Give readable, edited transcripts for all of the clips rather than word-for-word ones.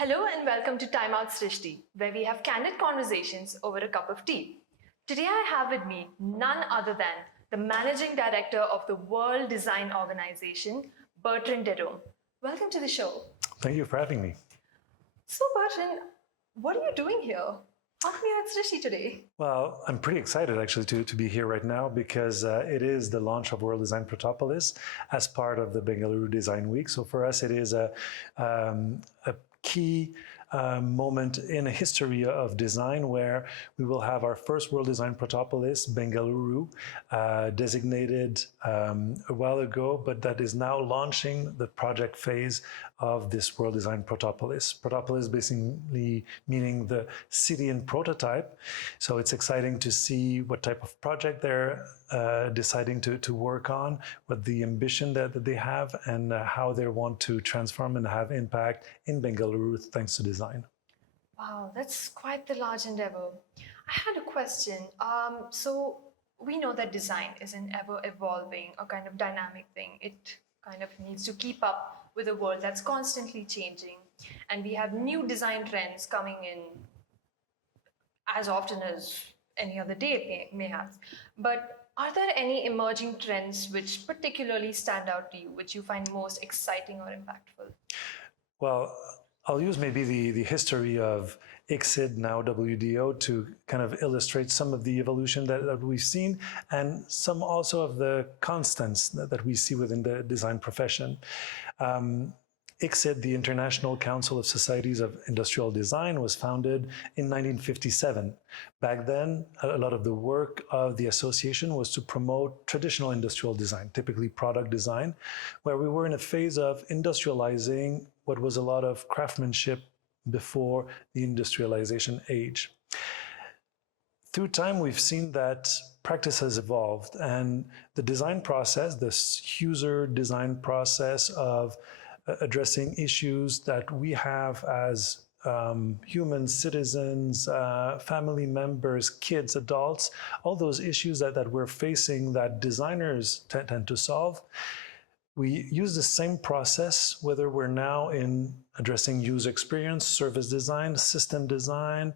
Hello and welcome to Timeout Srish-tea, where we have candid conversations over a cup of tea. Today I have with me none other than the Managing Director of the World Design Organization, Bertrand Derome. Welcome to the show. Thank you for having me. So Bertrand, what are you doing here? How come you're at Srish-tea today? Well, I'm pretty excited actually to be here right now because it is the launch of World Design Protopolis as part of the Bengaluru Design Week. So for us, it is a key moment in a history of design where we will have our first World Design Protopolis, Bengaluru, designated a while ago, but that is now launching the project phase of this World Design Protopolis. Protopolis basically meaning the city in prototype. So it's exciting to see what type of project they're deciding to work on, what the ambition that they have, and how they want to transform and have impact in Bengaluru thanks to design. Wow, that's quite the large endeavor. I had a question. So we know that design is an ever evolving or kind of dynamic thing. It kind of needs to keep up with a world that's constantly changing. And we have new design trends coming in as often as any other day may have. But are there any emerging trends which particularly stand out to you, which you find most exciting or impactful? Well, I'll use maybe the history of ICSID, now WDO, to kind of illustrate some of the evolution that we've seen and some also of the constants that we see within the design profession. ICSID, the International Council of Societies of Industrial Design, was founded in 1957. Back then, a lot of the work of the association was to promote traditional industrial design, typically product design, where we were in a phase of industrializing what was a lot of craftsmanship before the industrialization age. Through time, we've seen that practice has evolved, and the design process, this user design process of addressing issues that we have as human citizens, family members, kids, adults, all those issues that we're facing that designers tend to solve. We use the same process, whether we're now in addressing user experience, service design, system design.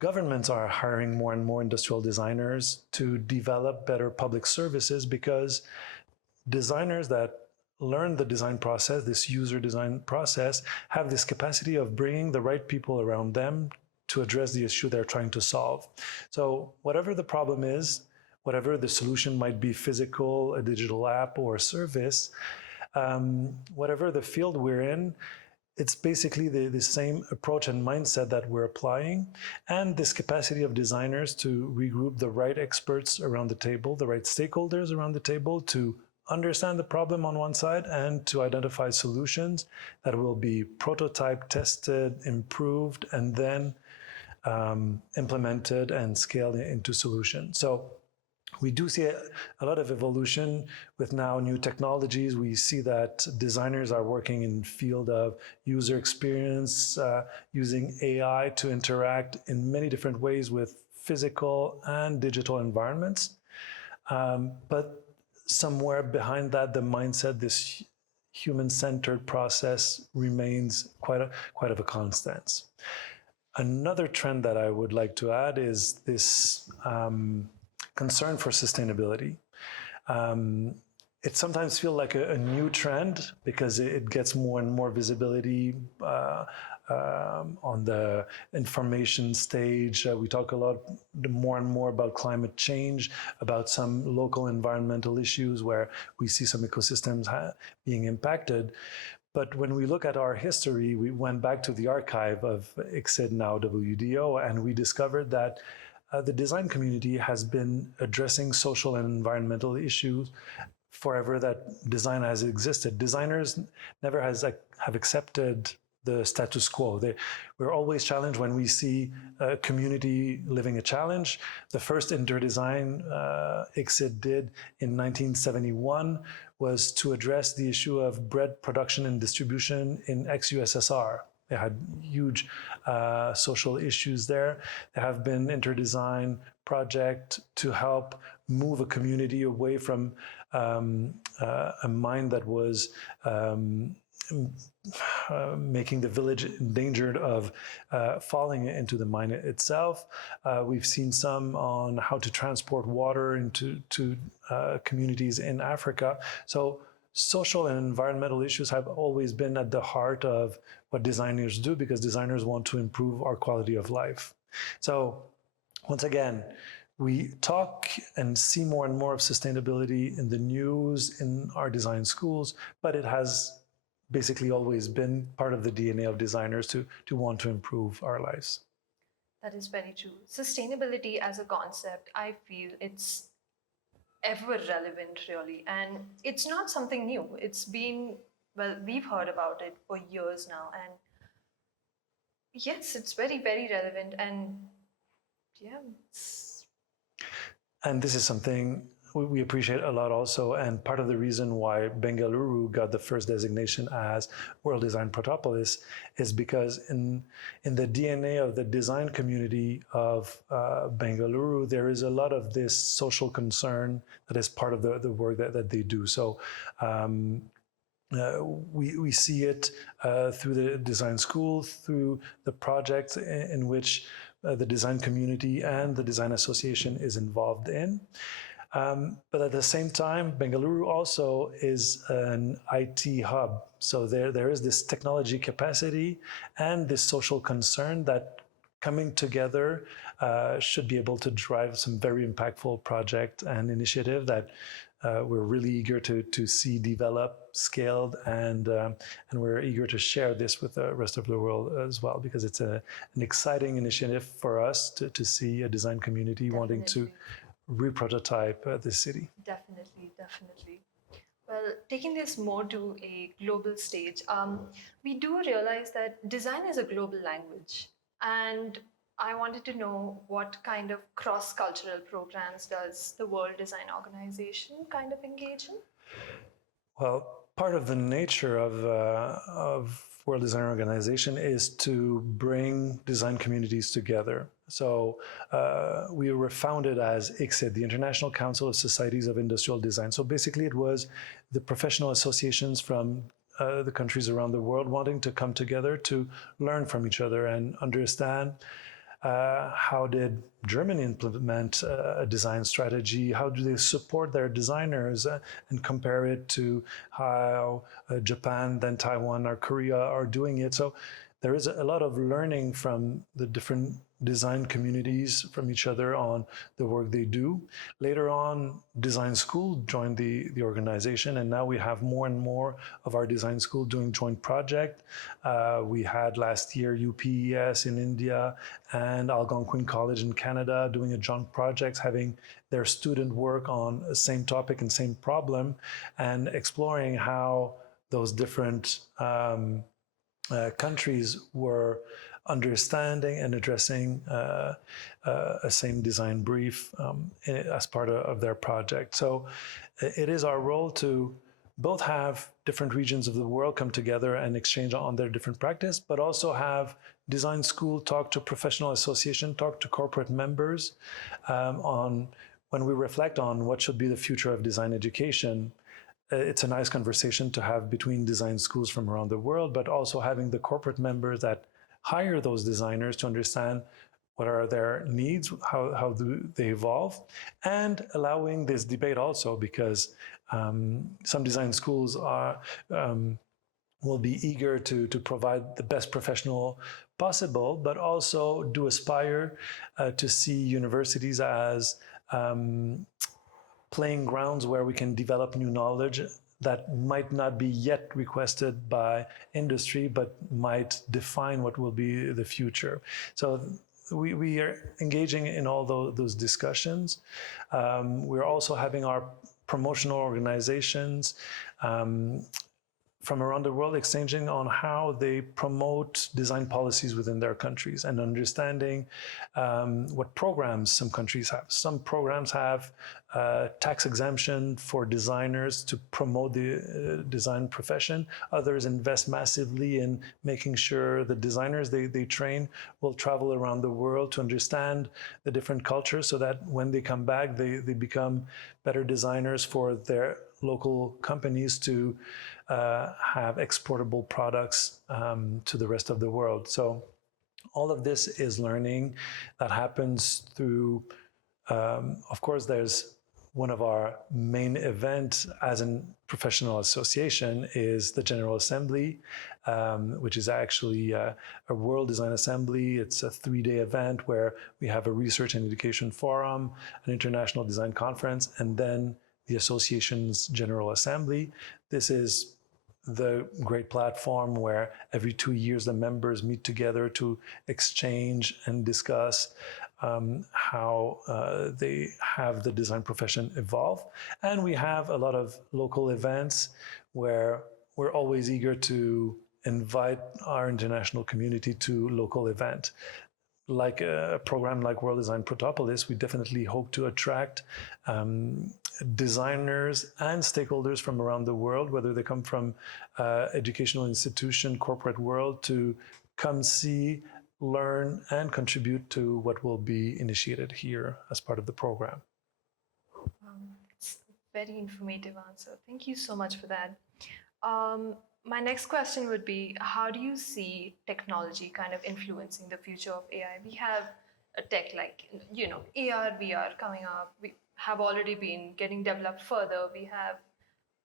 Governments are hiring more and more industrial designers to develop better public services because designers that learn the design process, this user design process, have this capacity of bringing the right people around them to address the issue they're trying to solve. So whatever the problem is, whatever the solution might be, physical, a digital app, or a service, whatever the field we're in, it's basically the same approach and mindset that we're applying, and this capacity of designers to regroup the right experts around the table, the right stakeholders around the table to understand the problem on one side and to identify solutions that will be prototype, tested, improved, and then implemented and scaled into solutions. So we do see a lot of evolution with now new technologies. We see that designers are working in the field of user experience, using AI to interact in many different ways with physical and digital environments. But somewhere behind that, the mindset, this human-centered process remains quite of a constant. Another trend that I would like to add is this concern for sustainability. It sometimes feels like a new trend because it gets more and more visibility on the information stage. We talk a lot more and more about climate change, about some local environmental issues where we see some ecosystems being impacted. But when we look at our history, we went back to the archive of ICSID, now WDO, and we discovered that the design community has been addressing social and environmental issues forever that design has existed. Designers never have accepted the status quo. We're always challenged when we see a community living a challenge. The first interdesign ICSID did in 1971 was to address the issue of bread production and distribution in ex-USSR. They had huge social issues there. There have been interdesign projects to help move a community away from a mine that was making the village endangered of falling into the mine itself. We've seen some on how to transport water into communities in Africa. So social and environmental issues have always been at the heart of what designers do, because designers want to improve our quality of life. So once again, we talk and see more and more of sustainability in the news, in our design schools, but it has basically always been part of the DNA of designers to want to improve our lives. That is very true. Sustainability as a concept, I feel it's ever relevant, really. And it's not something new. It's been, well, we've heard about it for years now. And yes, it's very, very relevant. And yeah, And this is something we appreciate a lot also, and part of the reason why Bengaluru got the first designation as World Design Protopolis is because in the DNA of the design community of Bengaluru, there is a lot of this social concern that is part of the work that they do. So we see it through the design school, through the projects in which the design community and the design association is involved in. But at the same time, Bengaluru also is an IT hub. So there is this technology capacity and this social concern that coming together should be able to drive some very impactful project and initiative that we're really eager to see develop, scaled, and we're eager to share this with the rest of the world as well, because it's an exciting initiative for us to see a design community wanting to re-prototype the city. Definitely, definitely. Well, taking this more to a global stage, we do realize that design is a global language. And I wanted to know what kind of cross-cultural programs does the World Design Organization kind of engage in? Well, part of the nature of World Design Organization is to bring design communities together. So we were founded as ICSID, the International Council of Societies of Industrial Design. So basically it was the professional associations from the countries around the world wanting to come together to learn from each other and understand how did Germany implement a design strategy? How do they support their designers and compare it to how Japan, then Taiwan or Korea are doing it? So there is a lot of learning from the different design communities from each other on the work they do. Later on, design school joined the organization, and now we have more and more of our design school doing joint project. We had last year UPES in India and Algonquin College in Canada doing a joint project, having their student work on the same topic and same problem, and exploring how those different countries were understanding and addressing a same design brief as part of their project. So it is our role to both have different regions of the world come together and exchange on their different practice, but also have design school talk to professional association, talk to corporate members on when we reflect on what should be the future of design education. It's a nice conversation to have between design schools from around the world, but also having the corporate members that hire those designers to understand what are their needs, how do they evolve, and allowing this debate also, because some design schools will be eager to provide the best professional possible, but also do aspire to see universities as playing grounds where we can develop new knowledge that might not be yet requested by industry, but might define what will be the future. So we are engaging in all those discussions. We're also having our promotional organizations from around the world exchanging on how they promote design policies within their countries and understanding what programs some countries have. Some programs have tax exemption for designers to promote the design profession. Others invest massively in making sure the designers they train will travel around the world to understand the different cultures, so that when they come back, they become better designers for their local companies to have exportable products to the rest of the world. So all of this is learning that happens through, of course, there's one of our main events as a professional association is the General Assembly, which is actually a World Design Assembly. It's a 3-day event where we have a research and education forum, an international design conference, and then the association's General Assembly. This is the great platform where every 2 years the members meet together to exchange and discuss how they have the design profession evolve. And we have a lot of local events where we're always eager to invite our international community to local events. Like a program like World Design Protopolis, we definitely hope to attract designers and stakeholders from around the world, whether they come from educational institution, corporate world, to come see, learn, and contribute to what will be initiated here as part of the program. It's a very informative answer. Thank you so much for that. My next question would be, how do you see technology kind of influencing the future of AI? We have a tech like, AR, VR coming up. We have already been getting developed further. We have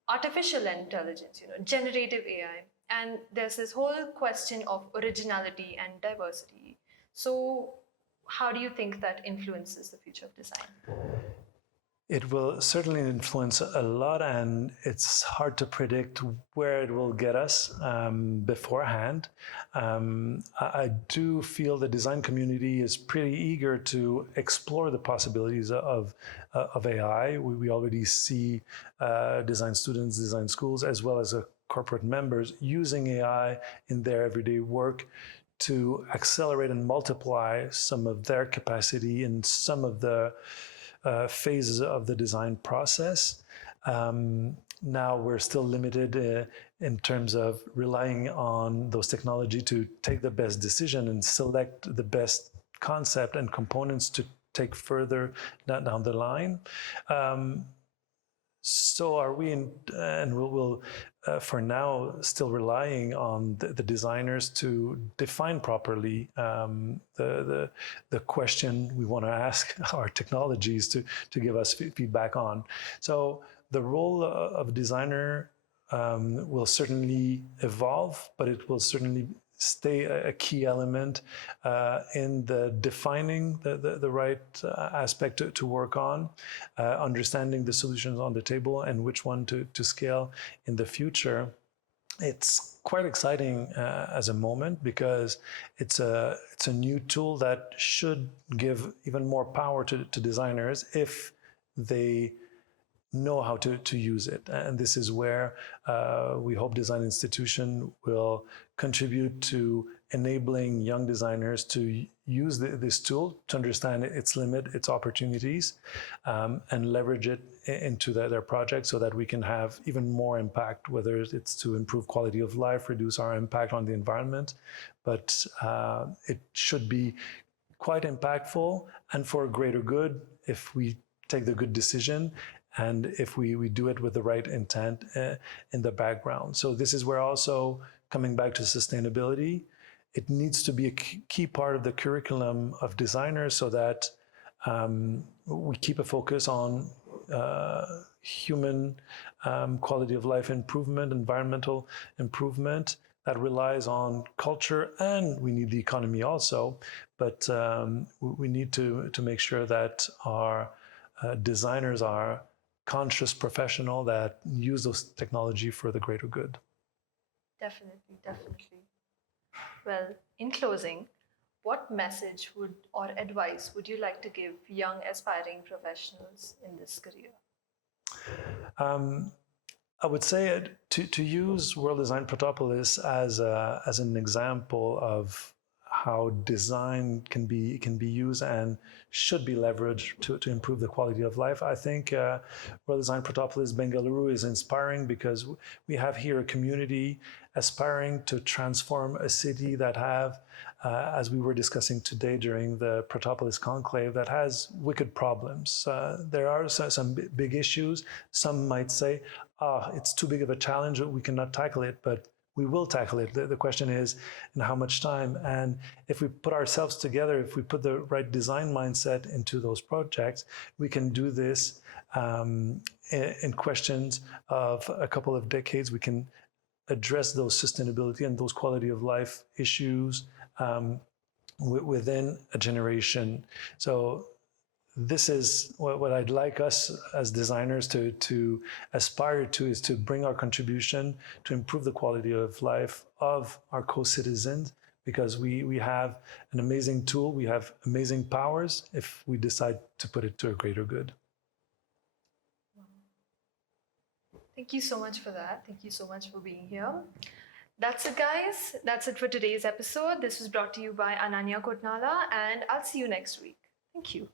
artificial intelligence, generative AI. And there's this whole question of originality and diversity. So how do you think that influences the future of design? It will certainly influence a lot, and it's hard to predict where it will get us beforehand. I do feel the design community is pretty eager to explore the possibilities of AI. We already see design students, design schools, as well as corporate members using AI in their everyday work to accelerate and multiply some of their capacity in some of the phases of the design process. Now we're still limited in terms of relying on those technology to take the best decision and select the best concept and components to take further down the line. So are we and we'll for now still relying on the designers to define properly the question we want to ask our technologies to give us feedback on. So the role of a designer will certainly evolve, but it will certainly stay a key element in the defining the right aspect to work on, understanding the solutions on the table and which one to scale in the future. It's quite exciting as a moment because it's a new tool that should give even more power to designers if they know how to use it. And this is where we hope Design Institution will contribute to enabling young designers to use this tool to understand its limit, its opportunities, and leverage it into their project so that we can have even more impact, whether it's to improve quality of life, reduce our impact on the environment. But it should be quite impactful and for a greater good if we take the good decision and if we do it with the right intent in the background. So this is where also coming back to sustainability, it needs to be a key part of the curriculum of designers so that we keep a focus on human quality of life improvement, environmental improvement that relies on culture, and we need the economy also. But we need to make sure that our designers are conscious professional that use those technology for the greater good. Definitely, definitely. Well, in closing, what message or advice would you like to give young aspiring professionals in this career? I would say to use World Design Protopolis as an example of how design can be used and should be leveraged to improve the quality of life. I think World Design Protopolis Bengaluru is inspiring because we have here a community aspiring to transform a city that have, as we were discussing today during the Protopolis Conclave, that has wicked problems. There are some big issues. Some might say, it's too big of a challenge, we cannot tackle it, but we will tackle it. The question is, in how much time? And if we put ourselves together, if we put the right design mindset into those projects, we can do this in questions of a couple of decades. We can address those sustainability and those quality of life issues within a generation. So this is what I'd like us as designers to aspire to, is to bring our contribution to improve the quality of life of our co-citizens, because we have an amazing tool, we have amazing powers if we decide to put it to a greater good. Thank you so much for that. Thank you so much for being here. That's it, guys. That's it for today's episode. This was brought to you by Ananya Kotnala, and I'll see you next week. Thank you.